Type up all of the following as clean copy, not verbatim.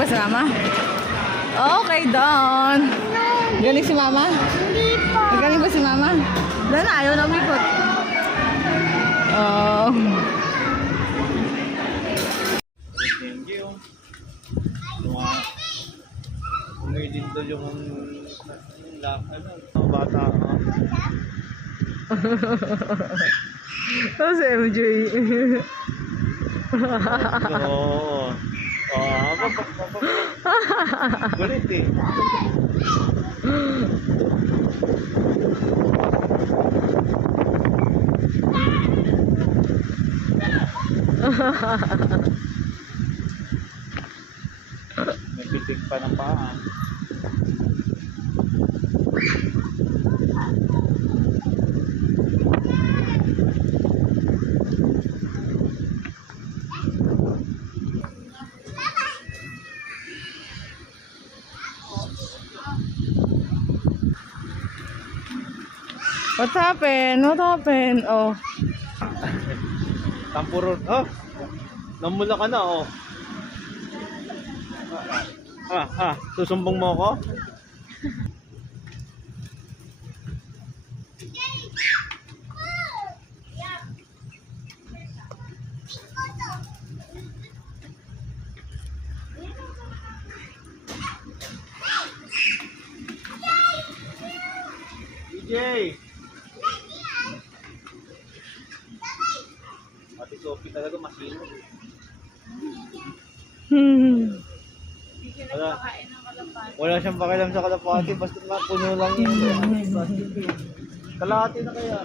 ba si mama? Okay, Don. Galing si mama? Hindi po. Galing ba si mama? Don, ayaw na umikot. Oh. Thank you. Umidin doon yung bata. Tapos MJ. Oo. Gulit eh. Napitig pa ng paa. What happened? What happened? Oh. Tampuron. Oh. Namula ka na oh. Susumbong mo ako? DJ! Ate Sophie talaga masino. Wala siyang pakialam sa kalapati, basta nga puno lang yun. Kalahati na kaya.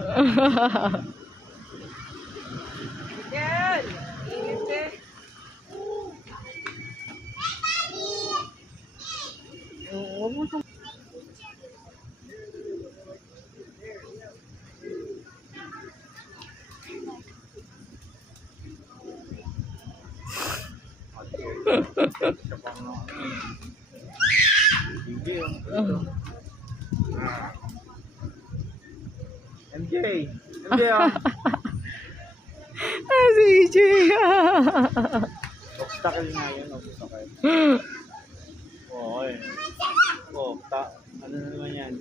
MJ! MJ ah! Si EJ. Obstacle nga yun, obstacle. Oo eh. Ano na naman yan?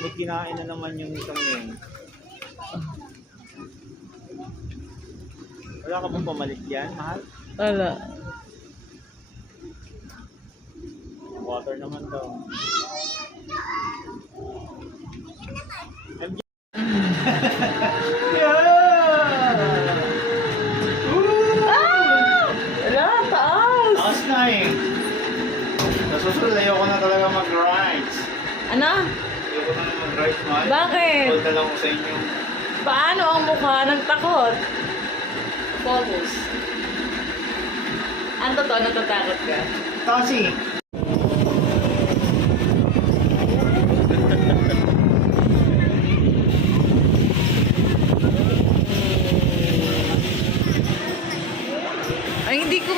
May kinain na naman yung isang yun. Wala ka bang pamalit yan, mahal? Wala. Water naman daw. MJ! Wala, taas. Taas na eh. Sa susunod, ayoko na talaga mag-rides. Ano? Ayoko na mag-rides, mahal. Bakit? Hold na lang ko sa inyo. Paano ang mukha ng takot? Focus. Ano to? Natatakot ka? Kasi, Ay, hindi ko...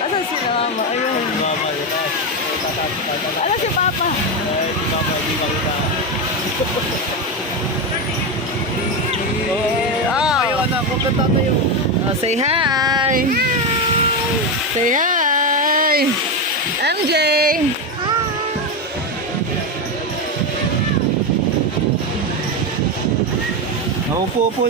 Asan sila mama? Ayun. mama, lutas. Alam si papa. Ay, si mama, di makita. Oh. Ayaw anak, huwag ka tatayo. Oh, say hi. Say hi. MJ. Naupo-upo